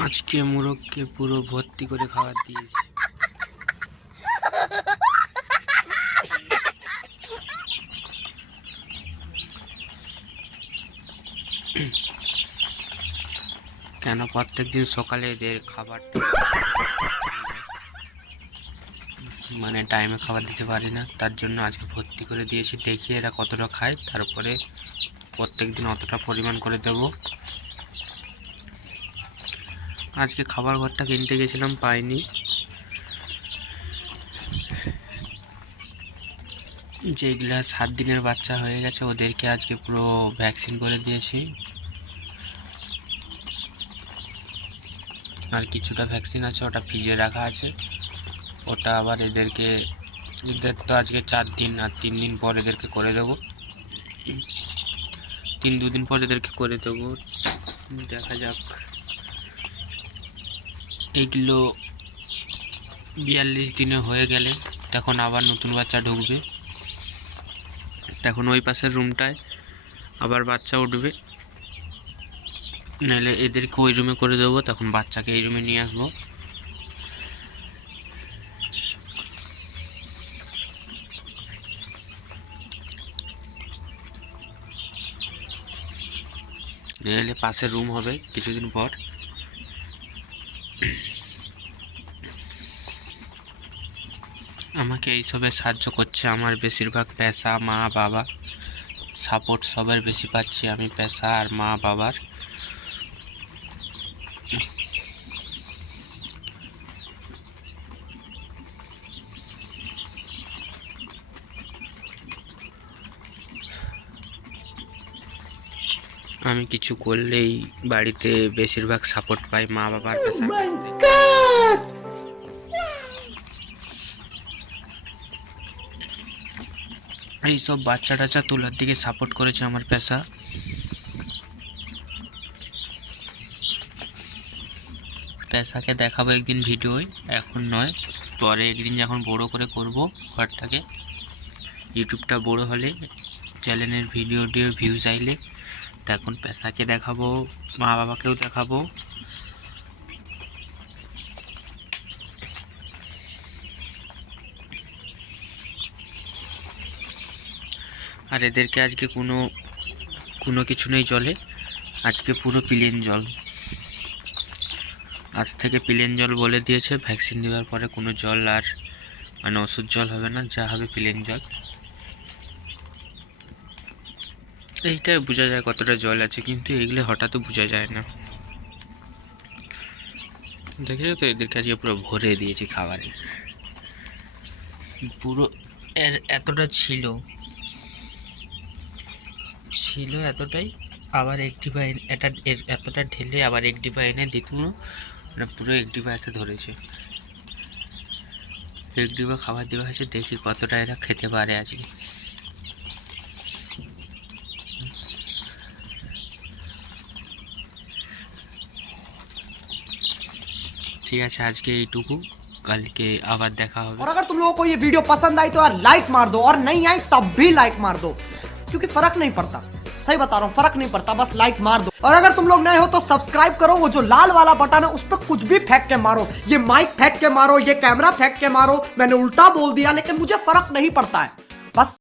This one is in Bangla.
আজকে মোরগকে পুরো ভর্তি করে খাবার দিয়েছি। কেন প্রত্যেকদিন সকালে এদের খাবারটা মানে টাইমে খাবার দিতে পারি না, তার জন্য আজকে ভর্তি করে দিয়েছি। দেখি এরা কতটা খায়, তারপরে প্রত্যেকদিন অতটা পরিমাণ করে দেব। আজকে খাবার ঘরটা কিনতে গেছিলাম, পাইনি। যেগুলা 7 দিনের বাচ্চা হয়ে গেছে ওদেরকে আজকে পুরো ভ্যাকসিন করে দিয়েছি। আর কিছুটা ভ্যাকসিন আছে, ওটা ফ্রিজে রাখা আছে। ওটা আবার এদের তো আজকে 4 দিন, আর 3 দিন পর এদেরকে করে দেবো। 2 দিন পর এদেরকে করে দেবো। দেখা যাক। এইগুলো 42 দিনে হয়ে গেলে তখন আবার নতুন বাচ্চা ঢুকবে। তখন ওই পাশের রুমটায় আবার বাচ্চা উঠবে, নাহলে এদেরকে ওই রুমে করে দেবো, তখন বাচ্চাকে এই রুমে নিয়ে আসবো। নাহলে পাশের রুম হবে কিছুদিন পর। আমাকে এইসবে সাহায্য করছে আমার বেশিরভাগ পেশা, মা বাবা। সাপোর্ট সবার বেশি পাচ্ছি আমি, পেশা আর মা বাবার। আমি কিছু করলেই বাড়িতে বেশিরভাগ সাপোর্ট পাই মা বাবার পেশার কাছ থেকে। এইসব বাচ্চা টাচ্চা তোলার দিকে সাপোর্ট করেছে আমার পেশা। পেশাকে দেখাবো একদিন ভিডিওয়, এখন নয়, পরে একদিন যখন বড় করে করব ঘরটাকে। ইউটিউবটা বড় হলে, চ্যানেলের ভিডিও ভিউজ আইলে তখন পেশাকে দেখাবো, মা বাবাকেও দেখাবো। আর এদেরকে আজকে কোনো কিছু নেই জলে, আজকে পুরো প্লেন জল। আজ থেকে প্লেন জল বলে দিয়েছে, ভ্যাকসিন দেওয়ার পরে কোনো জল আর মানে ওষুধ জল হবে না, যা হবে প্লেন জল। এইটাই বোঝা যায় কতটা জল আছে, কিন্তু এগুলো হঠাৎ বোঝা যায় না। দেখেছো তো, এদেরকে আজকে পুরো ভরে দিয়েছি খাবারে। পুরো এতটা ছিল এতটাই, আবার এক ডিবা এতটা ঢেলে আবার এক ডিবা এনে দিত, মানে পুরো এক ডিবা এতে ধরেছে। এক ডিবা খাবার দেওয়া হয়েছে, দেখি কতটা এরা খেতে পারে আজকে। ঠিক আছে, আজকে এইটুকু, কালকে আবার দেখা হবে। और अगर तुम लोगों को ये वीडियो पसंद आई तो यार लाइक मार दो, और नहीं आई तब भी लाइक मार दो, क्योंकि फर्क नहीं पड़ता। सही बता रहा हूँ, फर्क नहीं पड़ता, बस लाइक मार दो। और अगर तुम लोग नए हो तो सब्सक्राइब करो, वो जो लाल वाला बटन है उस पर कुछ भी फेंक के मारो, ये माइक फेंक के मारो, ये कैमरा फेंक के मारो, मैंने उल्टा बोल दिया लेकिन मुझे फर्क नहीं पड़ता है।